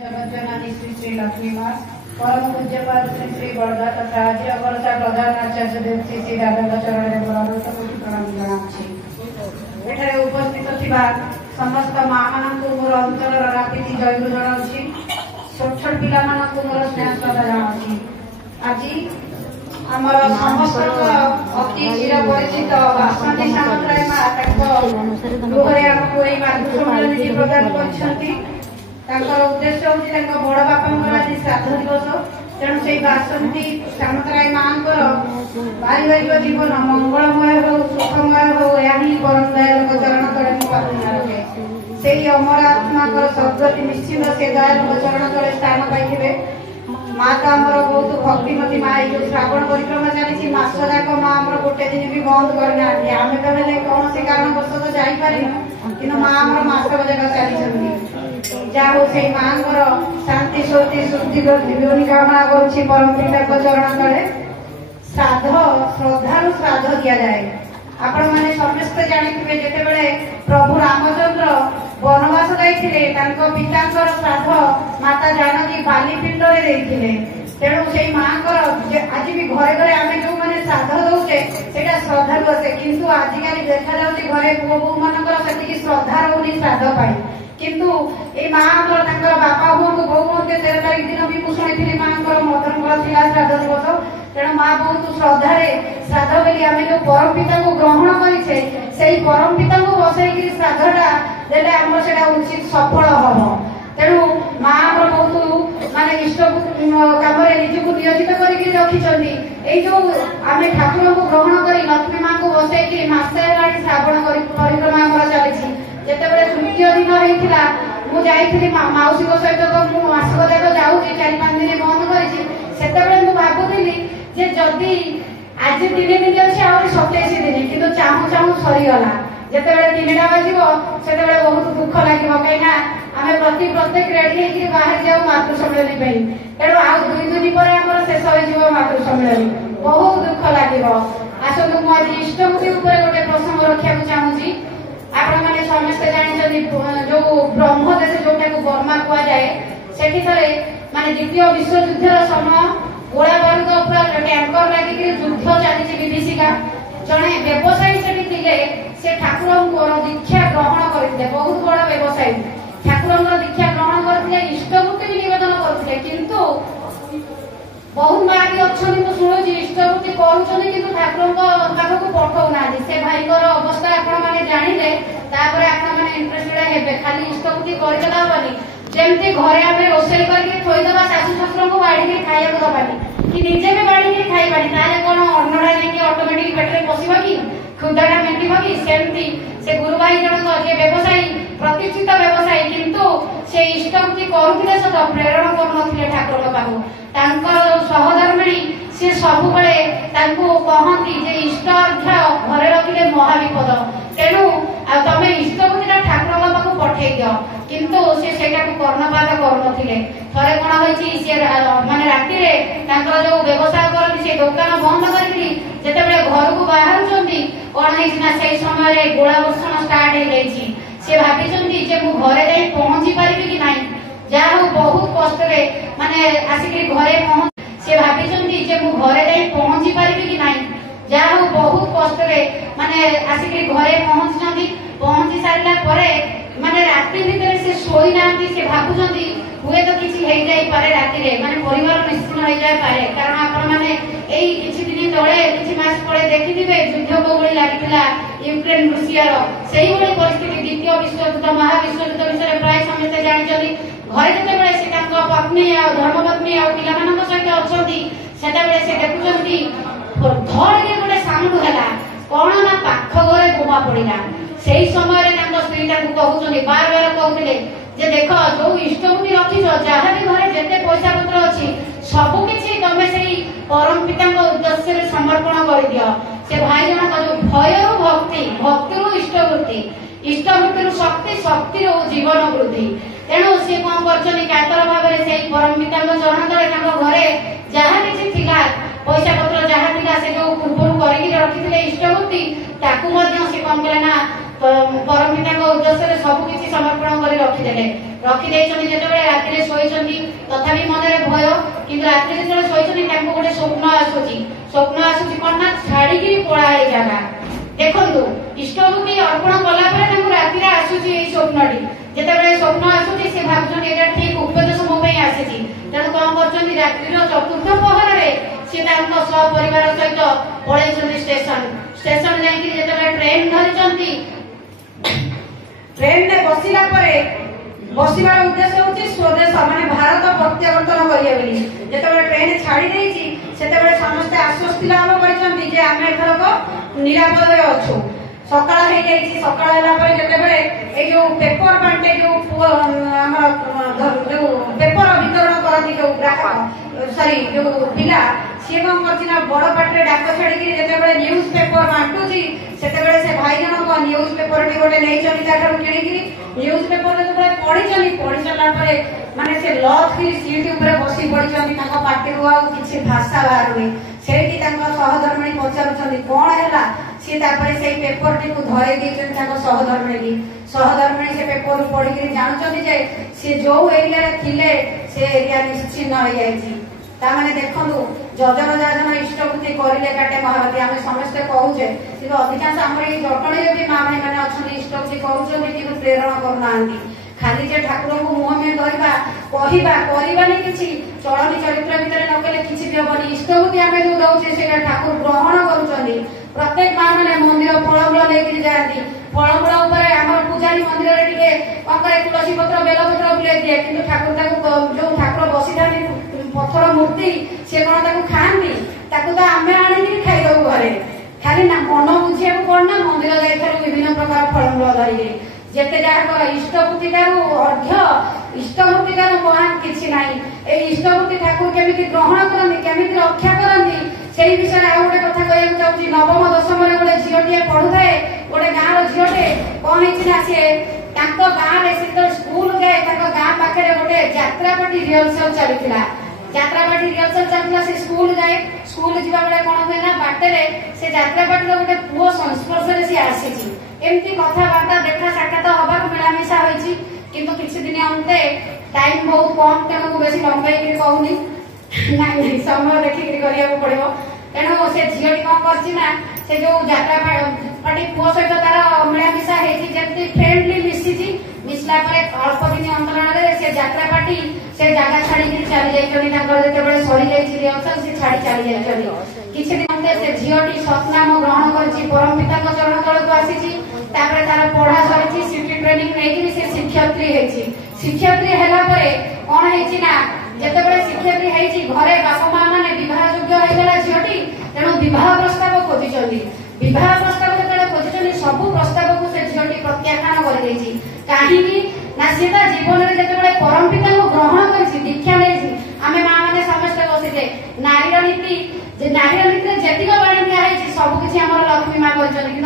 जगज्जननी श्री श्री लक्ष्मी माँ परम पूज्यपाद श्री श्री बड़दा तथा आज अगरचा प्रधान आचार्य देव श्री श्री राधा चरण प्रणाम जनाऊँगी। एठारे उपस्थित थिबा समस्त माँ मानकु मोर अंचल रापिति जयगुरु जनाऊँगी। छोट छोट पिला मानकु मोर स्नेह श्रद्धा जनाऊँगी। आज आमर समस्त अति चिर परिचित बासंती सामंतराय माँ गृहरे आमको मातृ सम्मेलन प्रदान करछंती। उद्देश्य हूँ बड़ बापा आज श्राद्ध दिवस तेणु से बासंती सामंतराय माँ पारिवारिक जीवन मंगलमय हो सुखमय हो या परम दयाल चरण तले प्रार्थना रखे से अमर आत्मा सदगति निश्चित से दयाल चरण तले स्थान पाई। माँ तो आमर बहुत भक्तिमती माँ ये श्रावण परिक्रमा चली मास जाक माँ आम गोटे दिन भी बंद करना आम तो कौन से कारण वर्ष तो जापर कि माँ आम मासक जाक चली जाओ से माँ शांति शक्ति शुद्धि दिव्योनी कामना करुच्ची परम पिता चरण तले श्राद्ध श्रद्धालु श्राद्ध दि जाए। आपण मैंने समस्ते जानी जिते प्रभु रामचंद्र वनवास जाइए पिता श्राद्ध माता जानकी बालीपिंड तेणु से माँ आज भी घरे घरे आम जो मैंने श्राद्ध दौचे से श्रद्धालु आसे किंतु आजिकल देखा जाऊँगी घरे पुओ बो मान से श्रद्धा रोनी श्राद्ध पाई किंतु ए माँ बापा हूँ बो हूँ 13 तारीख दिन भी मुझे शुणी माँ मदन थी श्राद्ध दिवस तेणु माँ बहुत श्रद्धा श्राद्ध बोली आम जो परम पिता को ग्रहण करे से परम पिता को बसई श्राद्धटा देले आम से उचित सफल हम। तेणु माँ बहुत माने इष्ट कम निजक नियोजित करके रखी जो आम ठाकुर को ग्रहण कर लक्ष्मी माँ को बसई मसे श्रावण परिक्रमा चली जिते तृतीय दिन होता मुझे माउसी सहित तो मुसक जाक जाऊँगी 4-5 दिन बंद कर भावुली जदि आज 3 दिन अच्छे आहरी 27 दिन कि चाहू चाहू सरीगला जिते 3टा बाजिब से बहुत दुख लगे कहीं आम प्रत्येक रेडी होकर बाहर जाऊ मातृ सम्मेलन तेणु आउ 2 दिन पर आम शेष हो मातृ सम्मेलन बहुत दुख लगे। आसतु मुझे इष्टभूति गोटे प्रसंग रखा चाहूँगी। आपण मैंने समस्ते जानते जो ब्रह्मदेश जोटा को बर्मा कहुए से माने द्वितीय विश्वयुद्धर समय गोला बारूद टैंकर लगिक युद्ध चली विभीषिका जड़े व्यवसायी से ठाकुर दीक्षा ग्रहण करते बहुत बड़ व्यवसायी ठाकुर दीक्षा ग्रहण करते इष्टभूति भी निवेदन करते किंतु बहुत माँ भी अच्छा शुणुची इष्टभूति करुँच कि ठाकुर पाखक पठाऊना से भाई अवस्था आपण मैंने जानिले इंटरेस्टेड हे खाली इष्टभूति करदेला हेनी जमती घरे आम रोषे करके थोईदबा शाशु शशुर को बाड़ी खाया दबानी कि निजे भी बाड़ी खाइबानी कौन अन्नटा नहीं अटोमेटिक पेटे पशा कि क्षुदाटा मेटिब कि सेमती से गुरु भाई जनक जे व्यवसायी प्रतिष्ठित व्यवसायी किंतु से इष्टभूति करुले सत प्रेरण करुन ठाकुर पाखु सहधर्मिणी सी सब कहती जे इष्ट अर्घ्य घरे रखिले महाविपद तेणु तमे इष्टभूतिटा ठाकुर पाखु पठे दियो किंतु से कर्णपात करुनथिले थरे कोन होईची से माने राति रे तांकर जो व्यवसाय करती से दुकान बंद करके जेते बेले घर को बाहर चंदी कोन है ना से समय रे गोला वर्षण स्टार्ट हो जाईची से भाबी चंदी जे मु घरे जाई पहुंची परिबी कि नाही जा हो बहुत कष्ट रे माने आसिक घरे पहुंच से भाबी चंदी जे मु घरे जाई पहुंची परिबी कि नाही जा हो बहुत कष्ट रे माने आसिक घरे पहुंची सारिला परे माने रात्रि भितर से सोई नांती से भाबुचंदी हुए तो किछि हेई जाई पारे राति रे माने परिवार निश्चित हो जाय पारे कारण आपण माने एई किछि दिन तळे किछि मास पळे देखिथिबे युद्ध कोबळी लागितला यूक्रेन रूसिया रो सेही भली परिस्थिति द्वितीय विश्वयुद्ध महाविश्वयुद्ध विषय प्राय समस्ते जानिचली घरे जते बेले से तांको पत्नी आ धर्मपत्नी आ पिला मानक सहित अछंती सेटा बेले से देखुचंती धड़ के गोटे साउंड हैला कोन ना पाख घरे बोमा पड़िला सेही समय रे तांको स्त्री तांको कहउचंती बार बार कहउतिले जे देखो जो इष्टभूति रखिछ जहाँ भी घरे जेते पैसा पत्र अछि सब किछि तमे सेही परम पिता उद्देश्य रे समर्पण कर दियो से भाई जनक जो भय भक्ति भक्ति इष्टभूति शक्ति शक्ति जीवन वृद्धि तेणु सी कौन कर कातर भाव से परम पिता चरण तले घरे जहाँ किसी थिला पैसा पत्र जहाँ थिला से जो पूर्व करके रखिथिले इष्टभूति ताकू मध्य से कौन कले ना परम पिता उद्देश्य सबकि समर्पण कर रखिदे रखिदे जिते राति शोचती तथापि मनरे भय कि राति जो शोचती गोटे स्वप्न आसूची कौन ना छाड़ी पड़ा जगह देखु इष्टभूति अर्पण कलापर राति आसूची स्वप्नटी जिते स्वप्न आसूची से भावुन यहाँ ठीक उपदेश मो आसी तेणु कौन कर रात्रि चतुर्थ पहर सी सपरिवार सहित पलैं स्टेशन जाते ट्रेन धरी ट्रेन में बसला बसवार उद्देश्य हूँ स्वदेश माने भारत प्रत्यावर्तन करेंगे जिते ट्रेन छाड़ी से समस्ते आश्वस्ति लाभ कर आम एथरक निरापद अच्छु सका सका जो पेपर बांटे जो पेपर वितरण करती जो ग्राहक सॉरी जो पिला सी कौन कर बड़ पाटे डाक छाड़ी जिते न्यूज पेपर बांटुची से भाई जनक न्यूज पेपर टी गोटे नहीं कि न्यूज पेपर जो पढ़ी सारापर माने से लॉक सीट ऊपर बसी पड़ी पार्टी किसी भाषा बाहर से सहधर्मिणी पचार कौन है सी से पेपर टी धरे सहधर्मिणी सहधर्मिणी से पेपर पढ़ी जानते जे सी जो एरिया थिले से एरिया निश्चिन्न हो जाए देखु जजन जाजन इष्टभूति करें काटे महारती आम समस्ते कहे कि अधिकांश आम जटणी भी माँ भाई मैंने अच्छा इष्टभूति कर प्रेरण करना खाली जे ठाकुर को मुह में धरवा कहवानी किसी चलनी चरित्र भितर न कले किसी भी हेनी इष्टभूति आम जो दौचे से ठाकुर ग्रहण कर प्रत्येक माँ मैंने मंदिर फलमूल लेकर जाती फलमूल आम पूजारी मंदिर टे कौन तुलसी पत्र बेलपत्र बुले दिए कि ठाकुर जो ठाकुर बसी था पत्थर मूर्ति सी कौन खाती तो आम आनिक खाईदू घरे खाली मन बुझे कौन ना मंदिर जाइलु विभिन्न प्रकार फलमूल धरिए जेते जहाँ इष्टभूतिकार अर्घ्य इष्टभूतिकार महान किसी ना इष्टभूति ठाकुर केमी ग्रहण करती केमी रक्षा करती से विषय आउ गोटे कथा कहना चाहूँगी नवम दशम गोटे झीटे पढ़ुए गोटे गाँव झीटे कौन है सी गाँव में स्कूल जाए गाँ पाखे गोटे यात्रापाटी रिहर्सल चलता यात्रापाटी रिहर्सल चलता से स्कूल जाए स्कूल जावा बेले कौन हुए ना बाटे से यात्रापाटी गोटे पुओ संस्पर्श से आसी एमती कथबार्ता देखा साक्षात हवा मिलामिशा होती किंतु किसी दिन अंते टाइम बहुत कम तेणु बेस लंबाई कहूनी नहीं समय देखिक पड़ो तेणु से झील कौन कर जो यात्रापाटी पुओ सहित तार मिलामिशा होती फ्रेंडली मिसी मिसला अल्प दिन अंतराल से यात्रापाटी से जगह छाड़ी चली जाते सरी रिहर्सल से छाड़ी चली जाती किसी दिन से झीटी सतनाम ग्रहण कर परम पिता चरण तल को आसी तार पढ़ा सरी सीटी ट्रेनिंग नहीं से शिक्षयत्री है कौन है जिते शिक्षयत्री घरे बापा माँ मैंने बहुत योग्य होगा झीटी तेणु बहुत प्रस्ताव खोजी बहुत प्रस्ताव जो खोजी सब प्रस्ताव को से झीटी प्रत्याख्यान कर कहीं सी जीवन में जो परम पिता ग्रहण कर दीक्षा नहीं आम माँ मैंने समस्ते बसीजे नारीर नीति जेतिक बाणी दिखाई सबकि आम लक्ष्मी माँ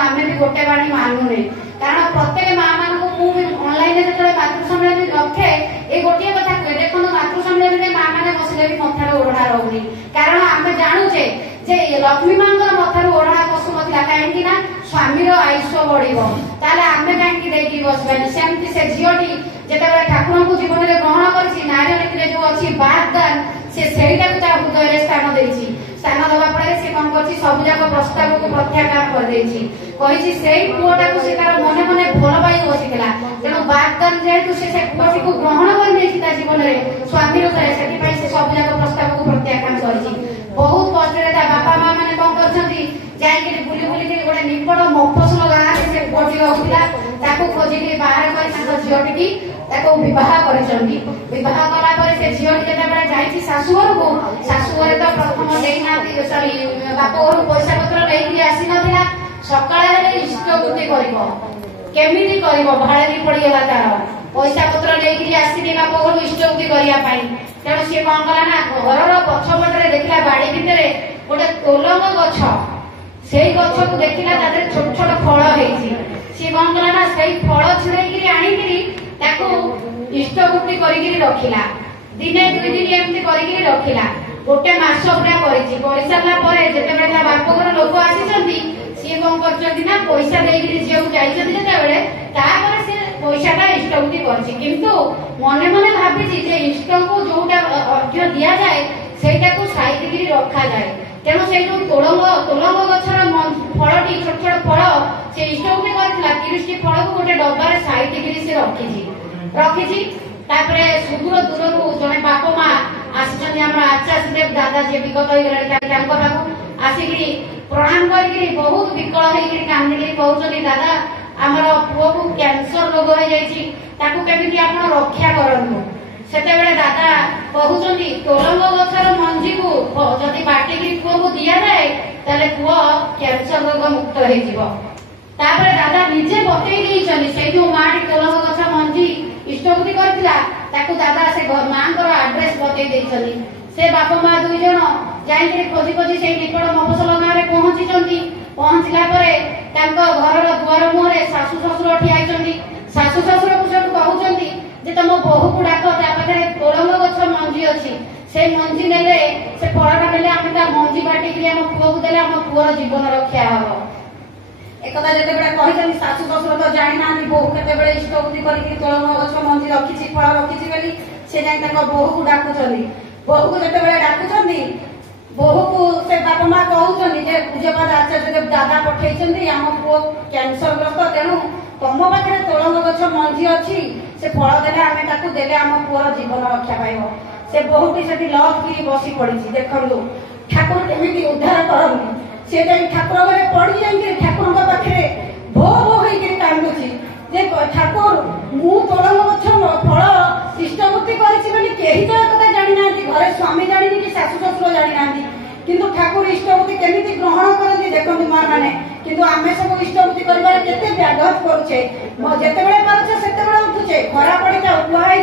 आम भी गोटे बाणी मानुने कारण प्रत्येक माँ मान मुझे ऑनलाइन जो मातृसम्मेलन रखे ये गोटे कथा कहे देखो मातृसम्मेलन में माँ मैंने बसले भी मथार ओढ़ा रोनी कारण आम जानुचे जे लक्ष्मी माँ मथार ओढ़ा पशु ना कहीं स्वामी आयुष्य बढ़ो ताले आम कहीं बसबानी सेमती से झीटी जिते ठाकुर को जीवन में ग्रहण कर नारी नीति जो अच्छी बारदान से हृदय स्थान देती स्थान दवा फल से कौन कर सबुजाक प्रस्ताव को प्रत्याख्यान कर से पुआटा को से तार मन मन भल पाई बसीला तेणु बारदान जेहेतु से पुआटी को ग्रहण कर जीवन में स्वामी से सबुजाक प्रस्ताव को प्रत्याख्यान कर बहुत कष्ट बापा माँ मैंने कौन कर बुली बुलिक गोटे निपट मफसल गाँव से पुआटी रखा खोजिक बाहर कर झीटी बह कर कलापर से झीटी जो जाती शाशुघर को शाशुघर तो प्रथम देना सॉरी बाप घर पैसा पत्र लेकिन आसी ना सका इष्टभूति करमी कर भाड़े पड़गला तार पैसा पत्र लेकिन आसनी बाप घर इष्टभूति करने तेणु सी कौन कला ना घर पछपटे देखला बाड़ी भितर गोटे तोलंग गछ से गछ को देखला छोट छोट फल सी कौन कला ना से फल छिड़े आनिक इष्टभूति रखिला दिने दुई दिन एमती रखिला गोटे मास पूरा कर सारा जिते बाप घर लोक आसी सी कौन करछथि ना पैसा देइकरी जेउ जाइछथि जेतेबेले तापर से पैसाटा इष्टबुद्धि करछि किंतु मने मने भाबिछि जे इष्ट को जोटा अर्घ्य दिया जाए सेटा को साइतिकरी रखा जाए तेणु से जो तोलंग गछर फलटी छोट छोट फल से इष्टबुद्धि करथिला 30 टी फल को गोटे डब्बारे साइतिकरी से रखिछि तापरे सुदूर दूररू जने बाप मां आसिछन्ति हमर आचार्य देव दादा जे विगत होइगले तांको पाखु आसिकरी प्रणाम करके बहुत विकल होकर कांदिकी कहते दादा आमर पुओ को कैंसर रोग हो जाती आप रक्षा करूँ से दादा कहते तोलंग गछर मंजी को जदि बाटिकी पुओ को दि जाए ताले पुओ कैंसर रोग मुक्त हो दादा निजे बतई से जो माटी तोलंग गछ मंजी इष्टबुद्धि करथिला ताकू दादा से मां आड्रेस बतई से बाप माँ दुई जन जाई खोजी खोजी से निकट मफसल गाँव में पहुंचला घर दुआर मुहरे शाशु शशुर ठिया शाशु शशुर को सब कहते जे तुम बहु को डाक पाखे तोलंग गछ मंजी अच्छी से मंजी नेले से फलटा नेले आम मंजी बाटिक आम पुओ को देले आम पुओर जीवन रक्षा हम एकदा जते कहते शाशु शशुर तो जानी ना बहु केते इष्टबुद्धि करके तोलंग गछ मंजी रखी फल रखी बोली से जाई बहु को डाकुचंदी बहु को जते डाकुचंदी बहु को से बाप माँ कहते जे पूज्यपाद आचार्य देव दादा पठेइछन्ती आम पुओ कैंसर ग्रस्त तेणु तुम पाखे तोलंग गछ मंजी अच्छी से फल देले आमे ताकू देले आम पुओर जीवन रक्षा पाइब से बहुटी से लज की बसी पड़ी देखु ठाकुर केमिति उद्धार करती से ठाकुर घरे पड़ी जाइए ठाकुर पाखे भो भो होकर कांदुची जे ठाकुर मु तोलंग गछ फल इष्टबुद्धि कही तो कथा जानी ना घरे स्वामी जानी कि शाशु शशुर जानी ना किंतु ठाकुर इष्टबुद्धि केमिति ग्रहण करती देखो माँ मैंने किंतु आमे सब इष्टबुद्धि कर केते व्याघात करुचे जितेबले पारुचे सेतेबले उठुचे खरा पड़ी कुहाई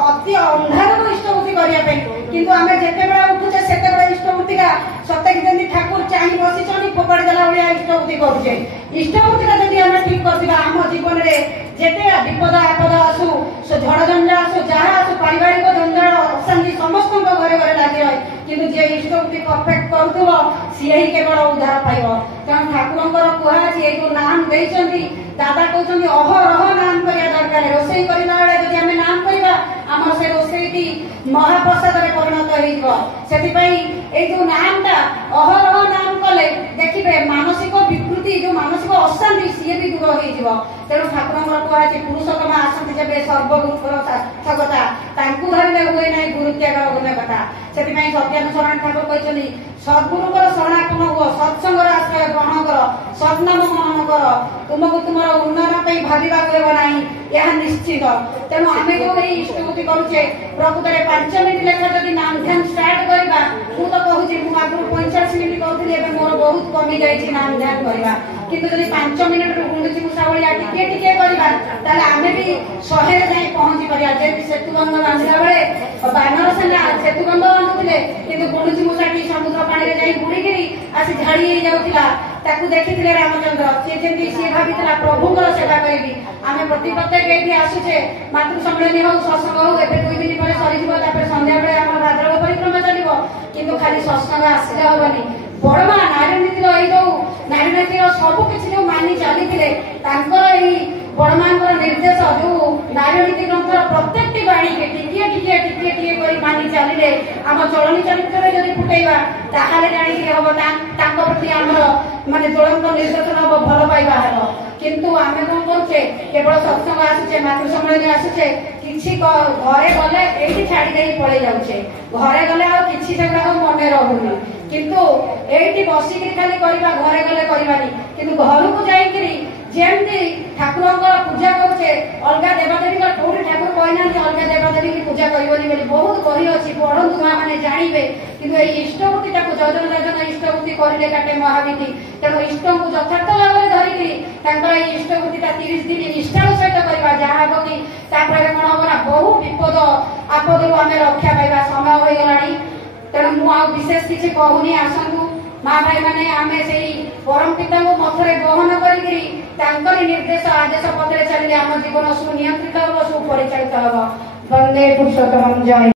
अति अंधार इष्टबुद्धि करने किंतु आमे जितेबले उठुचे सेतेबले इष्टबुद्धि का सत्य कि ठाकुर चाही बसी फोपाड़ी देला भाया इष्टबुद्धि करुचे इष्टबुद्धि का जब आम ठीक कर आम जीवन में जेते विपद आपद आसू झड़ जंजाल आसू जहाँ आसू पारिवारिक जंजाल अशांति समस्त घरे घरे लगी रहे किंतु जे इष्टबुद्धि परफेक्ट करुव सी ही केवल उद्धार पाइब तेणु ठाकुर कहुई जो नाम देती दादा कहते अहरह नाम करने दरकार रोषे करला बेले जब आम नाम करवा आम से रोषेटी महाप्रसाद में परिणत हो जो नामटा अहरह नाम कले देखिए मानसिक विकृति जो मानसिक अशांति सी भी दूर हो तेणु ठाकुर कहुई पुरुषोत्तम आसती जब सर्वगुरुकर सार्थकता धरले हुए ना गुरु त्यागर गुण कथा से सत्यानुसरण ठाकुर कहते सद्गुरुकर शरणापन्न हुआ सत्संग आश्रय ग्रहण कर सत्नाम ग्रहण कर तुमको तुम उन्नयन भाविबा ना यह निश्चित तेणु आम जो इष्टबुद्धि करुचे प्रकृत में 5 मिनिट लेखा जब नाम ध्यान स्टार्ट करवा मु तो कहूँ मुझे आगु 50 मिनिट कहती मोर बहुत कमी जाइए नाम ध्यान करवा किंतु जब 5 मिनिट गुंडुची मूषा भाया टिके टिके करवा आम भी 100 जाए पहुंची पारा जमी सेतुबंध बांधा बेले बानर सेना सेतुबंध बांधुले कि गुंडुची मूषाटी समुद्र पानी में बुड़ीकी आसी झाड़ी जाऊला देखी रामचंद्र सी भाई प्रभुंर सेवा करी आम प्रति प्रत्येक ये आसुचे मातृ सम्मेलन हो सत्संग हो 2 दिन पर सर संध्या बेले आम भाद्रव परिक्रमा चलो किंतु खाली सत्संग आसले हेनी बड़ माँ नारी नीतिर जो नारी नीतिर सबकि जो मानि चली बड़ माँ निर्देश जो नारी नीति ग्रंथर प्रत्येक बाणी के टिके टिके टिके टिके कर मानि चलिए आम चलनी चरित्र जब फुटेवा ताहले जानी हम प्रति आम माने ज्वलंत निर्देशन हम भल पाइबा हम किंतु आम कौन करुचे केवल सत्संग आसुचे मातृ सम्मेलन आसुचे किसी घरे गले ये छाड़ी दे पड़े जाऊे घरे गले कि मन रहुनी किंतु ये बसिक खाली करवा घरे गले करवानी किंतु घर को जाइए जमती ठाकुर पूजा करुचे अलग देवादेवी कौटी ठाकुर कहना अलग देवादेवी की पूजा करनी बहुत बही अच्छी पढ़ु माँ मैंने जानवे कि इष्टबुद्धि जजन जजन इष्टबुद्धि करें काटे महाविधि तेणु इष्ट को यथार्थ भाव में धरिकी इष्टबुद्धि 30 दिन निष्ठार सहित करवा जहाँ हम कि कौन हम ना बहु विपद आपद आम रक्षा पाइबा समय हो गलानी तेणु मुझे विशेष किसी कहूनी आसतु माँ भाई मैंने आम से परम पिता को मथरे ग्रहण कर निर्देश आदेश पत्र चलिए आम जीवन सुनियंत्रित हम सुपरिचालित हम वंदे पुरुषोत्तम जय।